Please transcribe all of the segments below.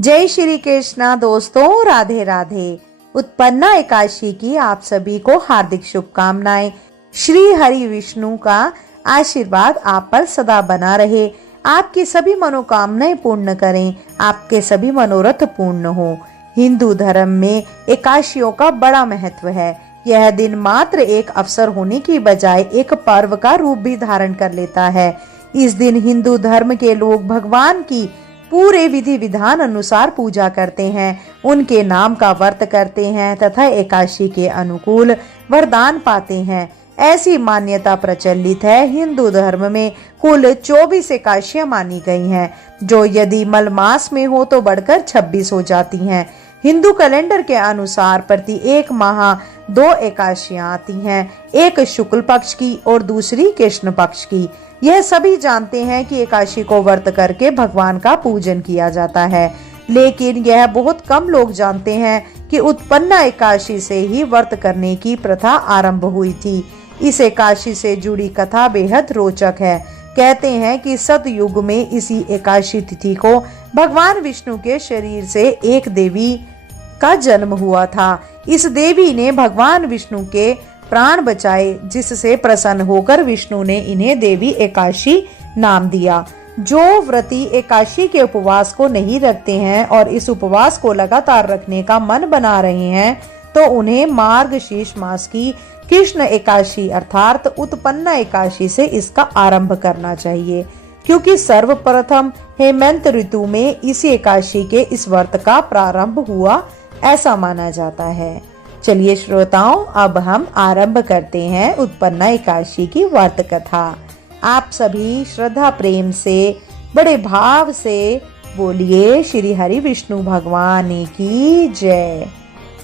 जय श्री कृष्णा दोस्तों, राधे राधे। उत्पन्ना एकादशी की आप सभी को हार्दिक शुभकामनाएं। श्री हरि विष्णु का आशीर्वाद आप पर सदा बना रहे, आपकी सभी मनोकामनाएं पूर्ण करें, आपके सभी मनोरथ पूर्ण हो। हिंदू धर्म में एकादशियों का बड़ा महत्व है। यह दिन मात्र एक अवसर होने की बजाय एक पर्व का रूप भी धारण कर लेता है। इस दिन हिंदू धर्म के लोग भगवान की पूरे विधि विधान अनुसार पूजा करते हैं, उनके नाम का व्रत करते हैं तथा एकादशी के अनुकूल वरदान पाते हैं। ऐसी मान्यता प्रचलित है। हिंदू धर्म में कुल 24 एकादशियां मानी गई हैं, जो यदि मल मास में हो तो बढ़कर 26 हो जाती हैं। हिंदू कैलेंडर के अनुसार प्रति एक माह 2 एकादशियां आती हैं, एक शुक्ल पक्ष की और दूसरी कृष्ण पक्ष की। यह सभी जानते हैं कि एकादशी को व्रत करके भगवान का पूजन किया जाता है, लेकिन यह बहुत कम लोग जानते हैं कि उत्पन्ना एकादशी से ही व्रत करने की प्रथा आरंभ हुई थी। इस एकादशी से जुड़ी कथा बेहद रोचक है। कहते हैं कि सतयुग में इसी एकादशी तिथि को भगवान विष्णु के शरीर से एक देवी का जन्म हुआ था। इस देवी ने भगवान विष्णु के प्राण बचाए, जिससे प्रसन्न होकर विष्णु ने इन्हें देवी एकादशी नाम दिया। जो व्रती एकादशी के उपवास को नहीं रखते हैं और इस उपवास को लगातार रखने का मन बना रहे हैं, तो उन्हें मार्गशीर्ष मास की कृष्ण एकादशी अर्थात उत्पन्ना एकादशी से इसका आरंभ करना चाहिए, क्योंकि सर्वप्रथम हेमंत ऋतु में इसी एकादशी के इस व्रत का प्रारंभ हुआ, ऐसा माना जाता है। चलिए श्रोताओं, अब हम आरंभ करते हैं उत्पन्ना एकादशी की व्रत कथा। आप सभी श्रद्धा प्रेम से बड़े भाव से बोलिए श्री हरि विष्णु भगवान की जय।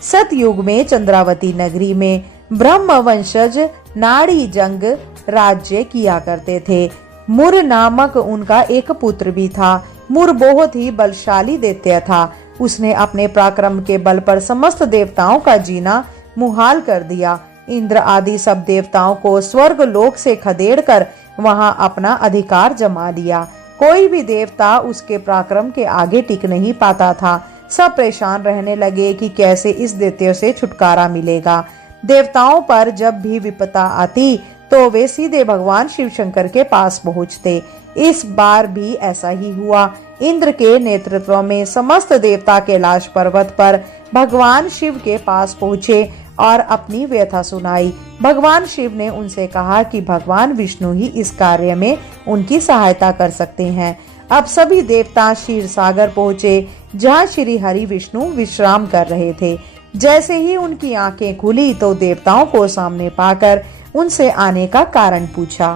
सतयुग में चंद्रावती नगरी में ब्रह्म वंशज नाड़ी जंग राज्य किया करते थे। मुर नामक उनका एक पुत्र भी था। मुर बहुत ही बलशाली दैत्य था। उसने अपने पराक्रम के बल पर समस्त देवताओं का जीना मुहाल कर दिया। इंद्र आदि सब देवताओं को स्वर्ग लोक से खदेड़कर वहां अपना अधिकार जमा लिया। कोई भी देवता उसके पराक्रम के आगे टिक नहीं पाता था। सब परेशान रहने लगे कि कैसे इस दैत्य से छुटकारा मिलेगा। देवताओं पर जब भी विपदा आती तो वे सीधे भगवान शिव शंकर के पास पहुंचते। इस बार भी ऐसा ही हुआ। इंद्र के नेतृत्व में समस्त देवता कैलाश पर्वत पर भगवान शिव के पास पहुँचे और अपनी व्यथा सुनाई। भगवान शिव ने उनसे कहा कि भगवान विष्णु ही इस कार्य में उनकी सहायता कर सकते हैं। अब सभी देवता क्षीर सागर पहुँचे, जहाँ श्री हरि विष्णु विश्राम कर रहे थे। जैसे ही उनकी आंखें खुली तो देवताओं को सामने पाकर उनसे आने का कारण पूछा।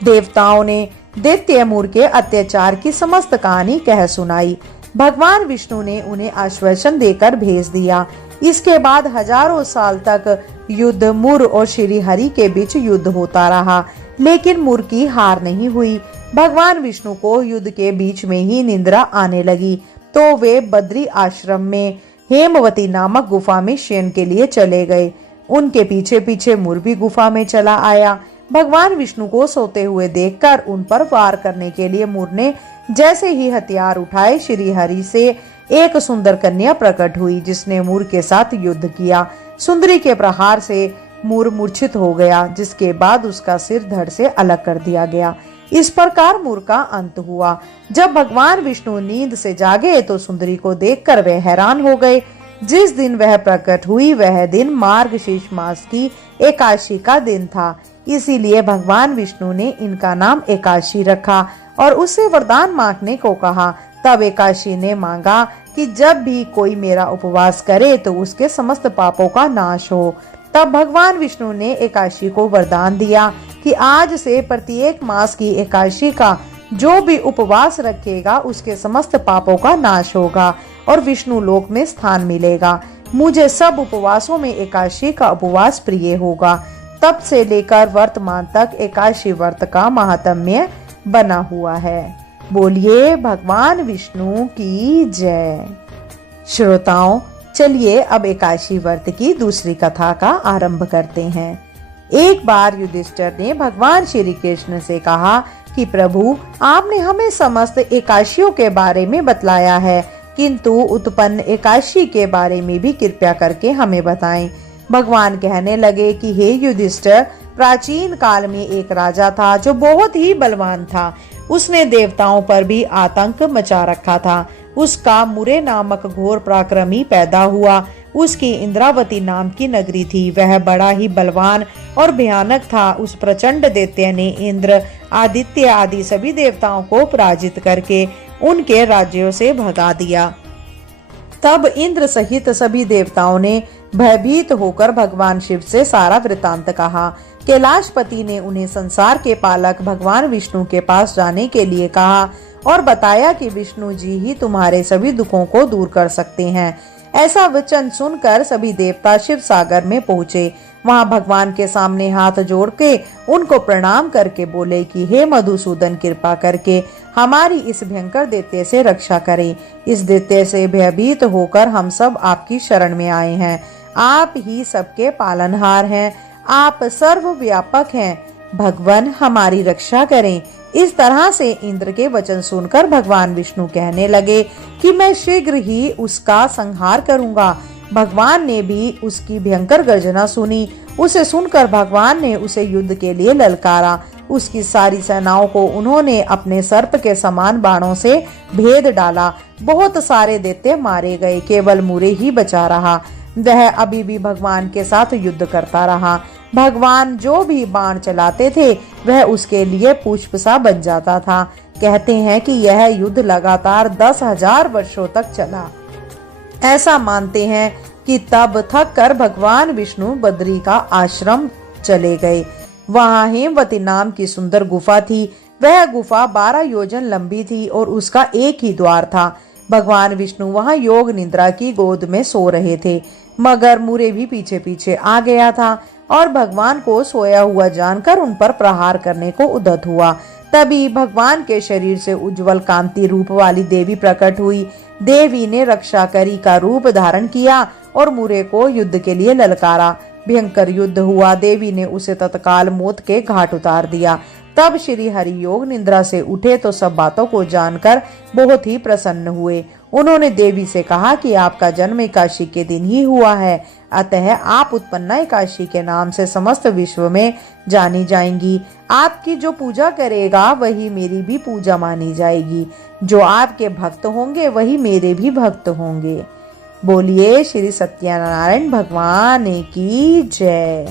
देवताओं ने दैत्य मुर के अत्याचार की समस्त कहानी कह सुनाई। भगवान विष्णु ने उन्हें आश्वासन देकर भेज दिया। इसके बाद हजारों साल तक युद्ध मुर और श्री हरि के बीच युद्ध होता रहा, लेकिन मुर की हार नहीं हुई। भगवान विष्णु को युद्ध के बीच में ही निंद्रा आने लगी, तो वे बद्री आश्रम में हेमवती नामक गुफा में शयन के लिए चले गए। उनके पीछे पीछे मुर भी गुफा में चला आया। भगवान विष्णु को सोते हुए देखकर उन पर वार करने के लिए मुर ने जैसे ही हथियार उठाए, श्री हरि से एक सुंदर कन्या प्रकट हुई, जिसने मुर के साथ युद्ध किया। सुंदरी के प्रहार से मुर मूर्छित हो गया, जिसके बाद उसका सिर धड़ से अलग कर दिया गया। इस प्रकार मुर का अंत हुआ। जब भगवान विष्णु नींद से जागे तो सुंदरी को देखकर वे हैरान हो गए। जिस दिन वह प्रकट हुई वह दिन मार्गशीर्ष मास की एकादशी का दिन था। इसीलिए भगवान विष्णु ने इनका नाम एकादशी रखा और उससे वरदान मांगने को कहा। तब एकादशी ने मांगा कि जब भी कोई मेरा उपवास करे तो उसके समस्त पापों का नाश हो। तब भगवान विष्णु ने एकादशी को वरदान दिया कि आज से प्रत्येक मास की एकादशी का जो भी उपवास रखेगा उसके समस्त पापों का नाश होगा और विष्णु लोक में स्थान मिलेगा। मुझे सब उपवासों में एकादशी का उपवास प्रिय होगा। तब से लेकर वर्तमान तक एकादशी व्रत का महात्म्य बना हुआ है। बोलिए भगवान विष्णु की जय। श्रोताओं, चलिए अब एकादशी व्रत की दूसरी कथा का आरंभ करते हैं। एक बार युधिष्ठिर ने भगवान श्री कृष्ण से कहा कि प्रभु, आपने हमें समस्त एकादशियों के बारे में बतलाया है, किंतु उत्पन्न एकादशी के बारे में भी कृपया करके हमें बताएं। भगवान कहने लगे कि हे युधिष्ठिर, प्राचीन काल में एक राजा था जो बहुत ही बलवान था। उसने देवताओं पर भी आतंक मचा रखा था। उसका मुरे नामक घोर पराक्रमी पैदा हुआ। उसकी इंद्रावती नाम की नगरी थी। वह बड़ा ही बलवान और भयानक था। उस प्रचंड दैत्य ने इंद्र, आदित्य आदि सभी देवताओं को पराजित करके उनके राज्यों से भगा दिया। तब इंद्र सहित सभी देवताओं ने भयभीत होकर भगवान शिव से सारा वृतांत कहा। कैलाशपति ने उन्हें संसार के पालक भगवान विष्णु के पास जाने के लिए कहा और बताया कि विष्णु जी ही तुम्हारे सभी दुखों को दूर कर सकते हैं। ऐसा वचन सुनकर सभी देवता शिव सागर में पहुँचे। वहां भगवान के सामने हाथ जोड़ के उनको प्रणाम करके बोले कि हे मधुसूदन, कृपा करके हमारी इस भयंकर दैत्य से रक्षा करें। इस दैत्य से भयभीत होकर हम सब आपकी शरण में आए हैं। आप ही सबके पालनहार हैं। आप सर्वव्यापक हैं। भगवान हमारी रक्षा करें। इस तरह से इंद्र के वचन सुनकर भगवान विष्णु कहने लगे कि मैं शीघ्र ही उसका संहार करूंगा। भगवान ने भी उसकी भयंकर गर्जना सुनी। उसे सुनकर भगवान ने उसे युद्ध के लिए ललकारा। उसकी सारी सेनाओं को उन्होंने अपने सर्प के समान बाणों से भेद डाला। बहुत सारे दैत्य मारे गए। केवल मुरे ही बचा रहा। वह अभी भी भगवान के साथ युद्ध करता रहा। भगवान जो भी बाण चलाते थे वह उसके लिए पुष्प सा बन जाता था। कहते हैं कि यह युद्ध लगातार 10,000 वर्षों तक चला। ऐसा मानते हैं कि तब थक कर भगवान विष्णु बद्री का आश्रम चले गए। वहां हेमवती नाम की सुंदर गुफा थी। वह गुफा 12 योजन लंबी थी और उसका एक ही द्वार था। भगवान विष्णु वहां योग निद्रा की गोद में सो रहे थे, मगर मुरे भी पीछे पीछे आ गया था और भगवान को सोया हुआ जानकर उन पर प्रहार करने को उद्यत हुआ। तभी भगवान के शरीर से उज्जवल कांति रूप वाली देवी प्रकट हुई। देवी ने रक्षाकरी का रूप धारण किया और मुरे को युद्ध के लिए ललकारा। भयंकर युद्ध हुआ। देवी ने उसे तत्काल मौत के घाट उतार दिया। तब श्री हरि योग निद्रा से उठे तो सब बातों को जानकर बहुत ही प्रसन्न हुए। उन्होंने देवी से कहा कि आपका जन्म एकादशी के दिन ही हुआ है, अतः आप उत्पन्ना एकादशी के नाम से समस्त विश्व में जानी जाएंगी। आपकी जो पूजा करेगा वही मेरी भी पूजा मानी जाएगी। जो आपके भक्त होंगे वही मेरे भी भक्त होंगे। बोलिए श्री सत्यनारायण भगवान की जय।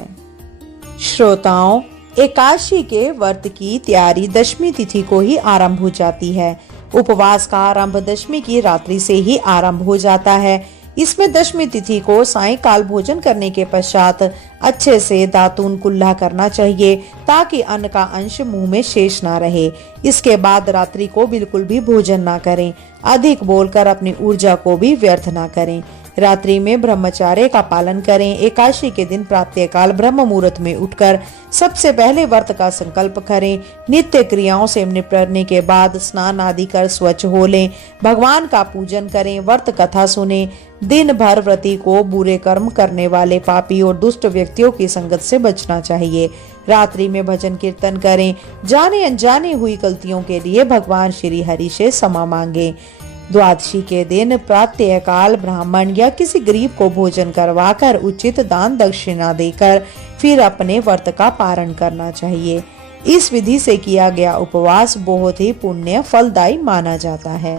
श्रोताओं, एकादशी के व्रत की तैयारी दशमी तिथि को ही आरंभ हो जाती है। उपवास का आरंभ दशमी की रात्रि से ही आरंभ हो जाता है। इसमें दशमी तिथि को सायंकाल भोजन करने के पश्चात अच्छे से दातून कुल्ला करना चाहिए ताकि अन्न का अंश मुंह में शेष ना रहे। इसके बाद रात्रि को बिल्कुल भी भोजन ना करें। अधिक बोलकर अपनी ऊर्जा को भी व्यर्थ ना करें। रात्रि में ब्रह्मचर्य का पालन करें। एकादशी के दिन प्रातःकाल ब्रह्म मुहूर्त में उठकर सबसे पहले व्रत का संकल्प करें। नित्य क्रियाओं से निपटने के बाद स्नान आदि कर स्वच्छ हो लें। भगवान का पूजन करें। व्रत कथा सुने। दिन भर व्रती को बुरे कर्म करने वाले पापी और दुष्ट व्यक्तियों की संगत से बचना चाहिए। रात्रि में भजन कीर्तन करें। जाने अनजाने हुई गलतियों के लिए भगवान श्री हरि से क्षमा मांगे। द्वादशी के दिन प्रातःकाल ब्राह्मण या किसी गरीब को भोजन करवाकर उचित दान दक्षिणा देकर फिर अपने व्रत का पारण करना चाहिए। इस विधि से किया गया उपवास बहुत ही पुण्य फलदायी माना जाता है।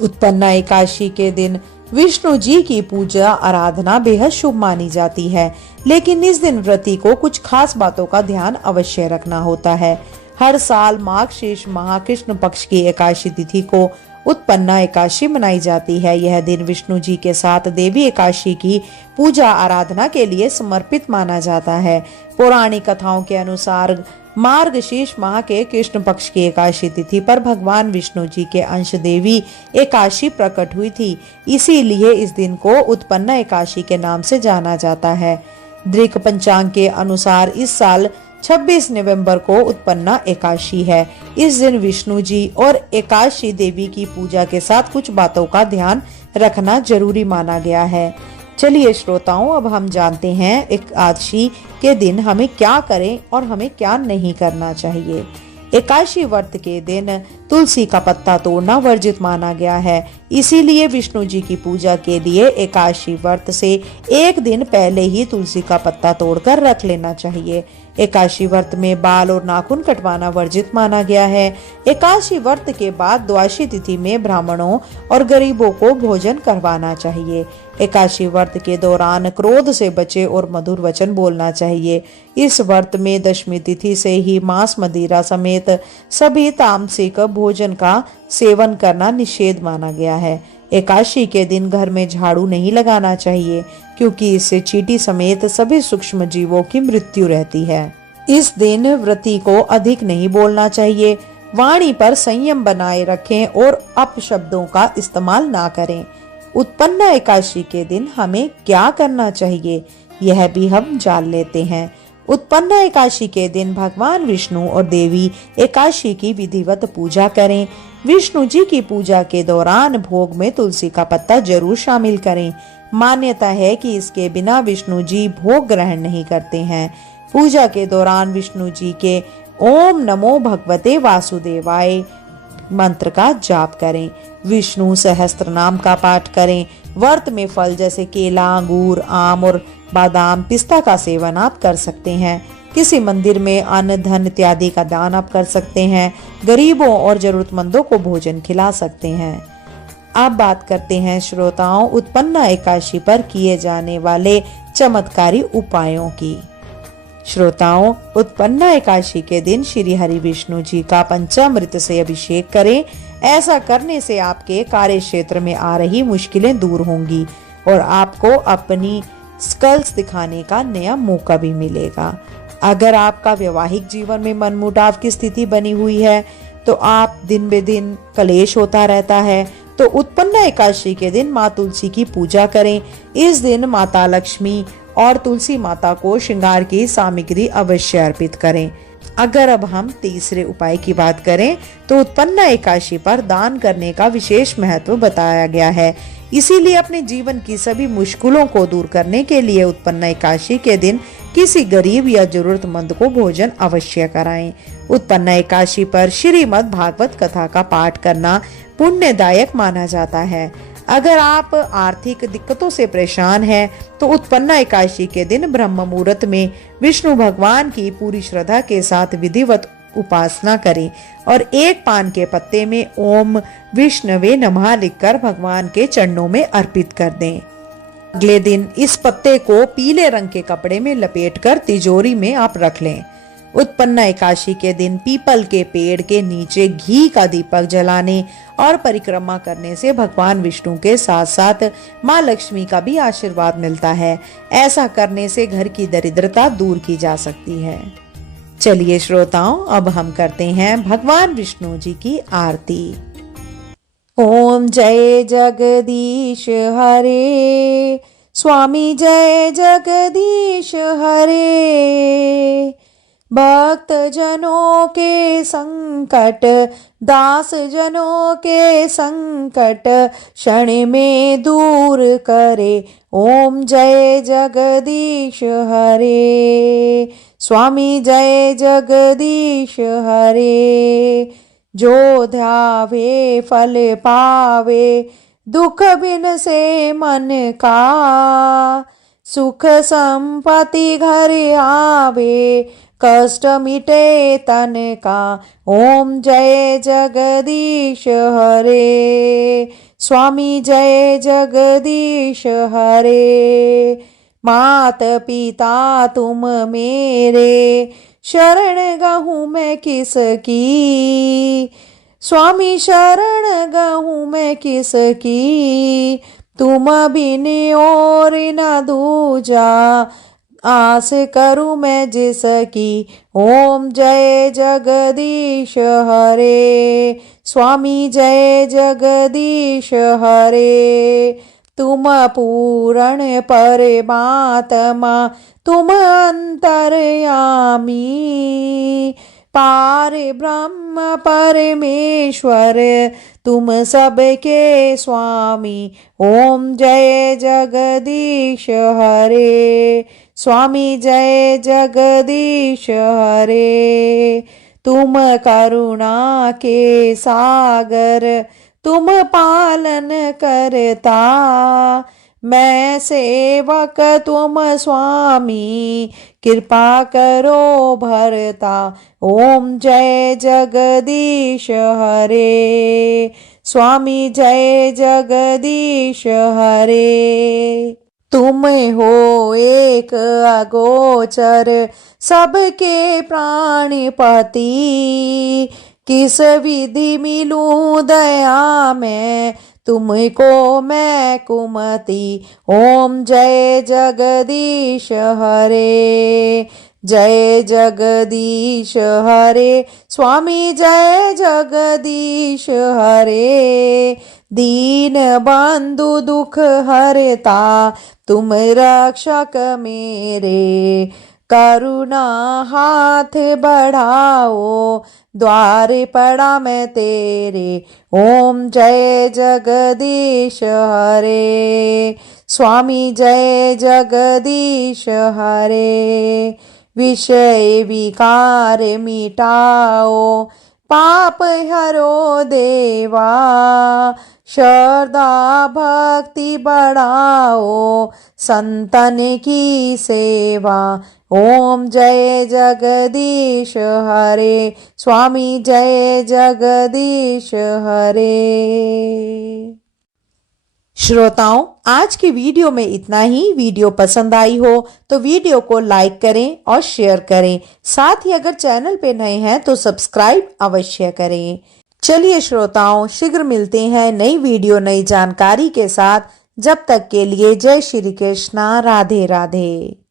उत्पन्ना एकादशी के दिन विष्णु जी की पूजा आराधना बेहद शुभ मानी जाती है, लेकिन इस दिन व्रती को कुछ खास बातों का ध्यान अवश्य रखना होता है। हर साल माघ शीर्ष माह कृष्ण पक्ष की एकादशी तिथि को उत्पन्ना एकादशी मनाई जाती है। यह दिन विष्णु जी के साथ देवी एकादशी की पूजा आराधना के लिए समर्पित माना जाता है। पौराणिक कथाओं के अनुसार मार्गशीर्ष माह के कृष्ण पक्ष की एकादशी तिथि पर भगवान विष्णु जी के अंश देवी एकादशी प्रकट हुई थी। इसीलिए इस दिन को उत्पन्ना एकादशी के नाम से जाना जाता है। दृक पंचांग के अनुसार इस साल 26 नवंबर को उत्पन्ना एकादशी है। इस दिन विष्णु जी और एकादशी देवी की पूजा के साथ कुछ बातों का ध्यान रखना जरूरी माना गया है। चलिए श्रोताओं, अब हम जानते हैं एकादशी के दिन हमें क्या करें और हमें क्या नहीं करना चाहिए। एकादशी व्रत के दिन तुलसी का पत्ता तोड़ना वर्जित माना गया है। इसीलिए विष्णु जी की पूजा के लिए एकादशी व्रत से एक दिन पहले ही तुलसी का पत्ता तोड़कर रख लेना चाहिए। एकादशी व्रत में बाल और नाखून कटवाना वर्जित माना गया है। एकादशी व्रत के बाद द्वादशी तिथि में ब्राह्मणों और गरीबों को भोजन करवाना चाहिए। एकादशी व्रत के दौरान क्रोध से बचे और मधुर वचन बोलना चाहिए। इस व्रत में दशमी तिथि से ही मांस मदिरा समेत सभी तामसिक भोजन का सेवन करना निषेध माना गया है। एकादशी के दिन घर में झाड़ू नहीं लगाना चाहिए, क्योंकि इससे चींटी समेत सभी सूक्ष्म जीवों की मृत्यु रहती है। इस दिन व्रती को अधिक नहीं बोलना चाहिए। वाणी पर संयम बनाए रखें और अपशब्दों का इस्तेमाल ना करें। उत्पन्ना एकादशी के दिन हमें क्या करना चाहिए, यह भी हम जान लेते हैं। उत्पन्ना एकादशी के दिन भगवान विष्णु और देवी एकादशी की विधिवत पूजा करें। विष्णु जी की पूजा के दौरान भोग में तुलसी का पत्ता जरूर शामिल करें। मान्यता है कि इसके बिना विष्णु जी भोग ग्रहण नहीं करते हैं। पूजा के दौरान विष्णु जी के ओम नमो भगवते वासुदेवाय मंत्र का जाप करें। विष्णु सहस्त्र नाम का पाठ करें। व्रत में फल जैसे केला, अंगूर, आम और बादाम, पिस्ता का सेवन आप कर सकते हैं। किसी मंदिर में अन्न, धन इत्यादि का दान आप कर सकते हैं। गरीबों और जरूरतमंदों को भोजन खिला सकते हैं। अब बात करते हैं श्रोताओं उत्पन्ना एकादशी पर किए जाने वाले चमत्कारी उपायों की। श्रोताओं, उत्पन्ना एकादशी के दिन श्री हरि विष्णु जी का पंचामृत से अभिषेक करें। ऐसा करने से आपके कार्य क्षेत्र में आ रही मुश्किलें दूर होंगी और आपको अपनी स्किल्स दिखाने का नया मौका भी मिलेगा। अगर आपका वैवाहिक जीवन में मनमुटाव की स्थिति बनी हुई है, तो आप दिन बे दिन कलेश होता रहता है, तो उत्पन्ना एकादशी के दिन माँ तुलसी की पूजा करें। इस दिन माता लक्ष्मी और तुलसी माता को श्रृंगार की सामग्री अवश्य अर्पित करें। अगर अब हम तीसरे उपाय की बात करें, तो उत्पन्ना एकादशी पर दान करने का विशेष महत्व बताया गया है। इसीलिए अपने जीवन की सभी मुश्किलों को दूर करने के लिए उत्पन्ना एकादशी के दिन किसी गरीब या जरूरतमंद को भोजन अवश्य कराएं। उत्पन्ना एकादशी पर श्रीमद् भागवत कथा का पाठ करना पुण्यदायक माना जाता है। अगर आप आर्थिक दिक्कतों से परेशान हैं, तो उत्पन्ना एकादशी के दिन ब्रह्म मुहूर्त में विष्णु भगवान की पूरी श्रद्धा के साथ विधिवत उपासना करें और एक पान के पत्ते में ओम विष्णवे नमः लिखकर भगवान के चरणों में अर्पित कर दें। अगले दिन इस पत्ते को पीले रंग के कपड़े में लपेटकर तिजोरी में आप रख लें। उत्पन्ना एकादशी के दिन पीपल के पेड़ के नीचे घी का दीपक जलाने और परिक्रमा करने से भगवान विष्णु के साथ साथ माँ लक्ष्मी का भी आशीर्वाद मिलता है। ऐसा करने से घर की दरिद्रता दूर की जा सकती है। चलिए श्रोताओं, अब हम करते हैं भगवान विष्णु जी की आरती। ओम जय जगदीश हरे, स्वामी जय जगदीश हरे। भक्त जनों के संकट, दास जनों के संकट क्षण में दूर करे। ओम जय जगदीश हरे, स्वामी जय जगदीश हरे। जो ध्यावे फल पावे, दुख बिन से मन का। सुख संपत्ति घर आवे, कष्ट मिटे तन का। ओम जय जगदीश हरे, स्वामी जय जगदीश हरे। मात पिता तुम मेरे, शरण गहूँ मैं किसकी। स्वामी शरण गहूँ मैं किसकी। तुम बिन और न दूजा, आस करूं मैं जिसकी। ओम जय जगदीश हरे, स्वामी जय जगदीश हरे। तुम पूर्ण परमात्मा, तुम अंतर्यामी। पार ब्रह्म परमेश्वर, तुम सबके स्वामी। ओम जय जगदीश हरे, स्वामी जय जगदीश हरे। तुम करुणा के सागर, तुम पालन करता, मैं सेवक तुम स्वामी, कृपा करो भरता। ओम जय जगदीश हरे, स्वामी जय जगदीश हरे। तुम हो एक अगोचर, सबके प्राणपति, किस विधि मिलूं दया में, तुमको मैं कुमति। ओम जय जगदीश हरे, जय जगदीश हरे, स्वामी जय जगदीश हरे। दीन बंधु दुख हरता, तुम रक्षक मेरे, करुणा हाथ बढ़ाओ, द्वारे पड़ा मैं तेरे। ओम जय जगदीश हरे, स्वामी जय जगदीश हरे। विषय विकार मिटाओ, पाप हरो देवा, श्रद्धा भक्ति बढ़ाओ, संतन की सेवा। ओम जय जगदीश हरे, स्वामी जय जगदीश हरे। श्रोताओं, आज की वीडियो में इतना ही। वीडियो पसंद आई हो तो वीडियो को लाइक करें और शेयर करें। साथ ही अगर चैनल पे नए हैं तो सब्सक्राइब अवश्य करें। चलिए श्रोताओं, शीघ्र मिलते हैं नई वीडियो नई जानकारी के साथ। जब तक के लिए जय श्री कृष्णा, राधे राधे।